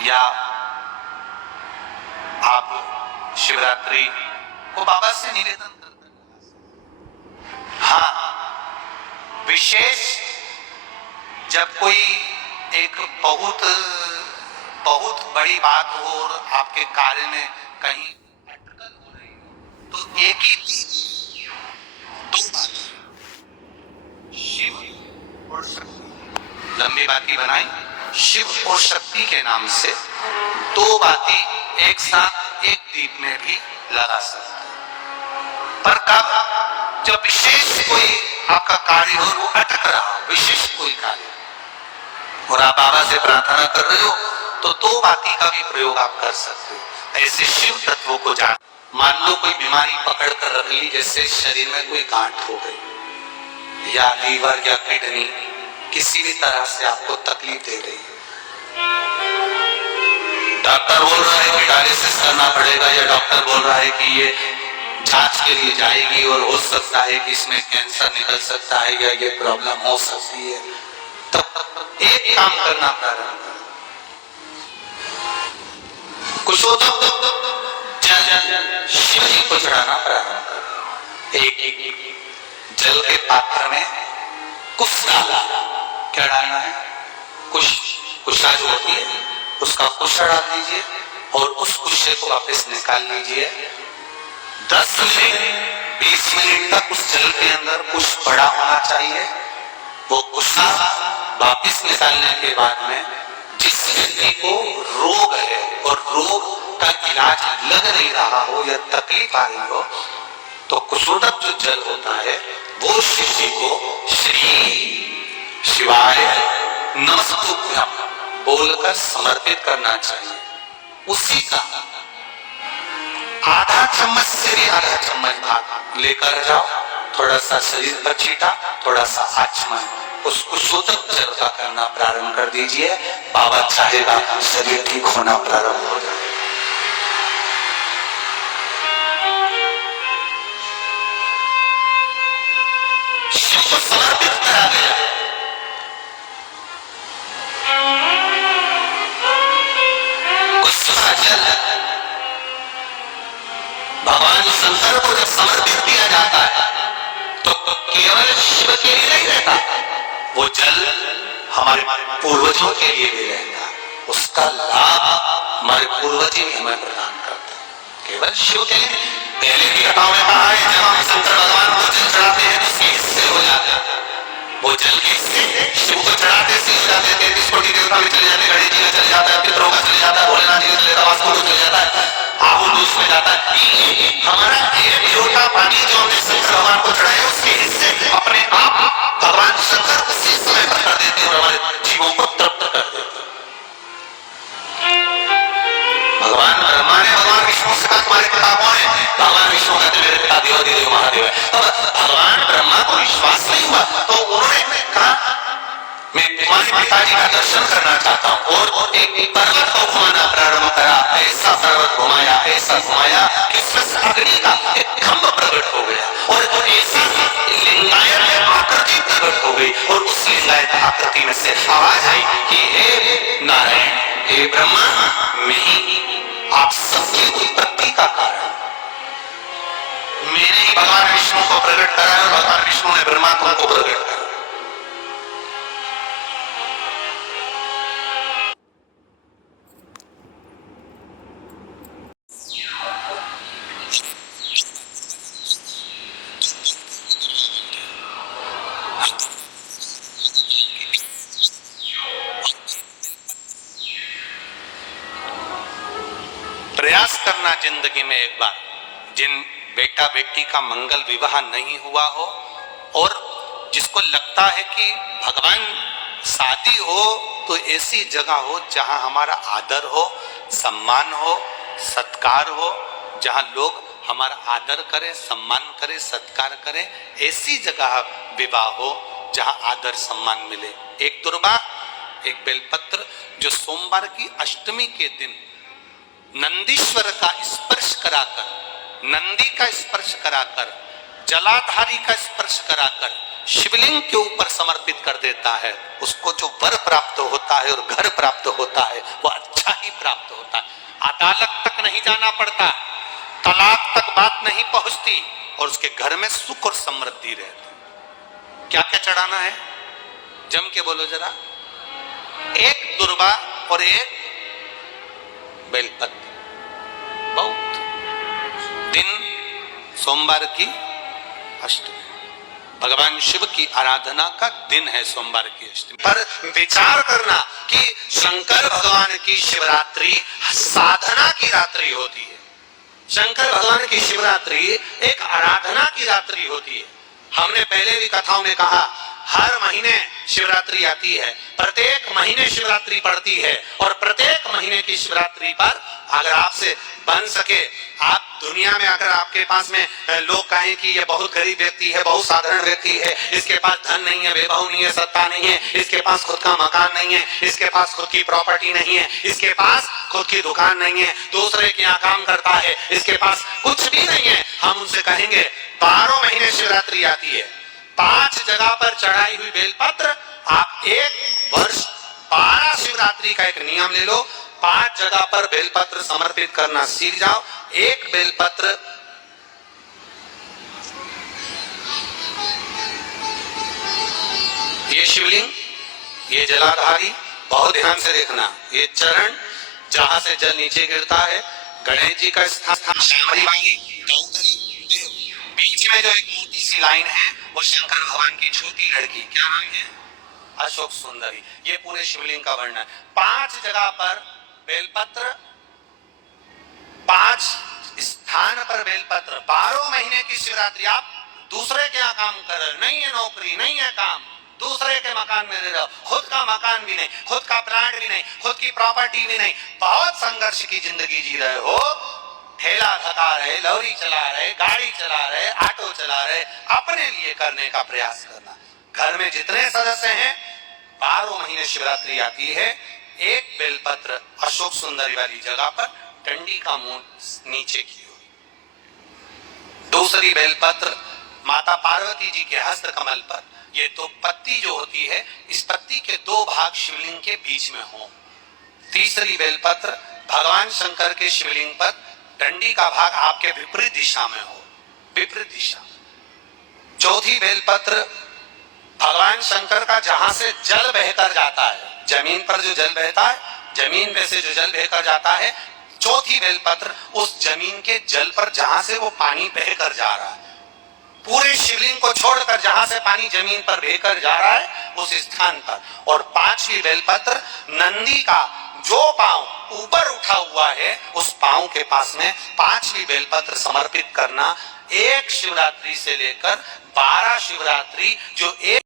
या आप शिवरात्रि को बाबा से निवेदन करते हैं। हाँ, विशेष जब कोई एक बहुत बहुत बड़ी बात हो और आपके कार्य में कहीं अटकल हो रही हो, तो एक ही दो बात, शिव और शक्ति। लंबी बाती बनाई, शिव और शक्ति के नाम से दो बाती एक साथ एक दीप में भी लगा सकते हैं। पर कब, जब विशेष कोई आपका कार्य हो, वो अटक रहा हो, विशेष कोई कार्य, और आप बाबा से प्रार्थना कर रहे हो, तो दो बाती का भी प्रयोग आप कर सकते हो। ऐसे शिव तत्वों को जान। मान लो कोई बीमारी पकड़ कर रख ली, जैसे शरीर में कोई गांठ हो गई या लीवर या किडनी किसी भी तरह से आपको तकलीफ दे रही है, डॉक्टर बोल रहा है कि डायलिसिस करना पड़ेगा, या डॉक्टर बोल रहा है कि ये जांच के लिए जाएगी और हो सकता है कि इसमें कैंसर निकल सकता है या ये प्रॉब्लम हो सकती है, तब एक काम करना प्रारंभ करो। कुछ हो तो शिव जी को चढ़ाना प्रारंभ करो। एक जल के पात्र में कुश डाला। क्या डालना है? कुश। कुशा जो होती है उसका कुशा डाल दीजिए और उस कुशे को वापस निकाल लीजिए। 10 मिनट 20 मिनट तक उस जल के अंदर कुश पड़ा होना चाहिए। वो कुशा वापस निकालने के बाद में जिस व्यक्ति को रोग है और रोग का इलाज लग नहीं रहा हो या तकलीफ आ रही हो, तो कुशोदक जो जल होता है वो शिव जी को श्री शिवाय नमस्तुभ्यम बोलकर समर्पित करना चाहिए। उसी का आधा चम्मच से भी आधा चम्मच भाग लेकर जाओ, थोड़ा सा शरीर पर छीटा, थोड़ा सा आचमन, उसको शोधक जल का करना प्रारंभ कर दीजिए। बाबा चाहेगा शरीर ठीक होना प्रारंभ हो जाए। शिव को समर्पित करा गया। भगवान शंकर को जब समर्पित किया जाता है तो केवल शिव के लिए नहीं रहता, वो जल हमारे पूर्वजों के लिए भी रहता है। उसका लाभ हमारे पूर्वज ही हमें प्रदान करते हैं, केवल शिव के लिए। पहले भी कथाओं में कहा है, जब हम शंकर भगवान को जल चढ़ाते हैं तो उसके हिस्से हो जाते हैं। वो जल के हिस्से शिव को चढ़ाते से हो जाते हैं। 33 कोटि देवता भी चले जाते हैं, गणेश जी का चले जाता है, पितरों का चले जाता है, भोलेनाथ जी का चले जाता है, वासुदेव चले जाता है, आहुल उसमें जाता है। हमारा एक लोटा पानी जो हमने शंकर भगवान को चढ़ाया उसके हिस्से अपने आप भगवान शंकर उसी समय पर कर देते हैं और हमारे जीवों को तृप्त कर देते हैं। भगवान ब्रह्मा ने भगवान विष्णु से कहा तुम्हारे पिता कौन है? भगवान विष्णु कहते मेरे पिता देवाधिदेव महादेव है। तो भगवान ब्रह्मा को विश्वास नहीं हुआ तो उन्होंने कहा मैं तुम्हारे पिताजी का दर्शन करना चाहता हूँ, और एक पर्वत को घुमाना प्रारंभ करा। ऐसा पर्वत घुमाया, ऐसा घुमाया कि उसमें अग्नि का एक खंभ प्रकट हो गया और ऐसी लिंगायत आकृति प्रकट हो गई। और उस लिंगायत आकृति में से आवाज आई कि हे नारायण, हे ब्रह्मा, मैं ही आप सबकी उत्पत्ति का कारण, मैंने ही भगवान विष्णु को प्रकट करा और भगवान विष्णु ने ब्रह्मा को प्रकट करा। प्रयास करना जिंदगी में एक बार, जिन बेटा बेटी का मंगल विवाह नहीं हुआ हो और जिसको लगता है कि भगवान शादी हो तो ऐसी जगह हो जहां हमारा आदर हो, सम्मान हो, सत्कार हो, जहां लोग हमारा आदर करें, सम्मान करें, सत्कार करें, ऐसी जगह विवाह हो जहां आदर सम्मान मिले। एक दुर्बा, एक बेलपत्र जो सोमवार की अष्टमी के दिन नंदीश्वर का स्पर्श कराकर, नंदी का स्पर्श कराकर, जलाधारी का स्पर्श कराकर शिवलिंग के ऊपर समर्पित कर देता है, उसको जो वर प्राप्त होता है और घर प्राप्त होता है वो अच्छा ही प्राप्त होता है। अदालत तक नहीं जाना पड़ता, तलाक तक बात नहीं पहुंचती और उसके घर में सुख और समृद्धि रहती। क्या क्या चढ़ाना है जम के बोलो जरा। एक दुर्वा और एक बेलपत्र। बहुत दिन सोमवार की अष्टमी, भगवान शिव की आराधना का दिन है सोमवार की अष्टमी। पर विचार करना कि शंकर भगवान की शिवरात्रि साधना की रात्रि होती है। शंकर भगवान की शिवरात्रि एक आराधना की रात्रि होती है। हमने पहले भी कथाओं में कहा, हर महीने शिवरात्रि आती है, प्रत्येक महीने शिवरात्रि पड़ती है और प्रत्येक महीने की शिवरात्रि पर अगर आपसे बन सके, आप दुनिया में अगर आपके पास में लोग कहें कि ये बहुत गरीब व्यक्ति है, बहुत साधारण व्यक्ति है, इसके पास धन नहीं है, वैभव नहीं है, सत्ता नहीं है, इसके पास खुद का मकान नहीं है, इसके पास खुद की प्रॉपर्टी नहीं है, इसके पास खुद की दुकान नहीं है, दूसरे के यहाँ काम करता है, इसके पास कुछ भी नहीं है, हम उनसे कहेंगे 12 महीने शिवरात्रि आती है, 5 जगह पर चढ़ाई हुई बेलपत्र, आप एक वर्ष 12 शिवरात्रि का एक नियम ले लो, 5 जगह पर बेलपत्र समर्पित करना सीख जाओ। एक बेलपत्र ये शिवलिंग, ये जलाधारी, बहुत ध्यान से देखना, ये चरण जहां से जल नीचे गिरता है, गणेश जी का स्थान, बीच में जो एक मोटी सी लाइन है वो शंकर भगवान की छोटी लड़की, क्या नाम है, अशोक सुंदरी। ये पूरे शिवलिंग का वर्णन। 5 जगह पर बेलपत्र, 5 स्थान पर बेलपत्र, 12 महीने की शिवरात्रि। आप दूसरे के यहाँ काम कर रहे, नहीं है नौकरी, नहीं है काम, दूसरे के मकान में रह रहे हो, खुद का मकान भी नहीं, खुद का प्लांट भी नहीं, खुद की प्रॉपर्टी भी नहीं, बहुत संघर्ष की जिंदगी जी रहे हो, ठेला धका रहे, लौरी चला रहे, गाड़ी चला रहे, ऑटो चला रहे, अपने लिए करने का प्रयास करना। घर में जितने सदस्य हैं, 12 महीने शिवरात्रि आती है, एक बेलपत्र अशोक सुंदरी वाली जगह पर डंडी का मुंह नीचे की हुई, दूसरी बेलपत्र माता पार्वती जी के हस्त कमल पर, ये तो पत्ती जो होती है, इस पत्ती के 2 भाग शिवलिंग के बीच में हो। तीसरी बेलपत्र भगवान शंकर के शिवलिंग पर डंडी का भाग आपके विपरीत दिशा में हो, विपरीत दिशा। चौथी बेलपत्र भगवान शंकर का जहां से जल बहकर जाता है, जमीन पर जो जल बहता है, जमीन में से जो जल बहकर जाता है, चौथी बेलपत्र उस जमीन के जल पर जहां से वो पानी बहकर जा रहा है, पूरे शिवलिंग को छोड़कर जहां से पानी जमीन पर बहकर जा रहा है उस स्थान पर। और 5वीं बेलपत्र नंदी का जो पांव ऊपर उठा हुआ है उस पांव के पास में 5वीं बेलपत्र समर्पित करना। एक शिवरात्रि से लेकर 12 शिवरात्रि जो एक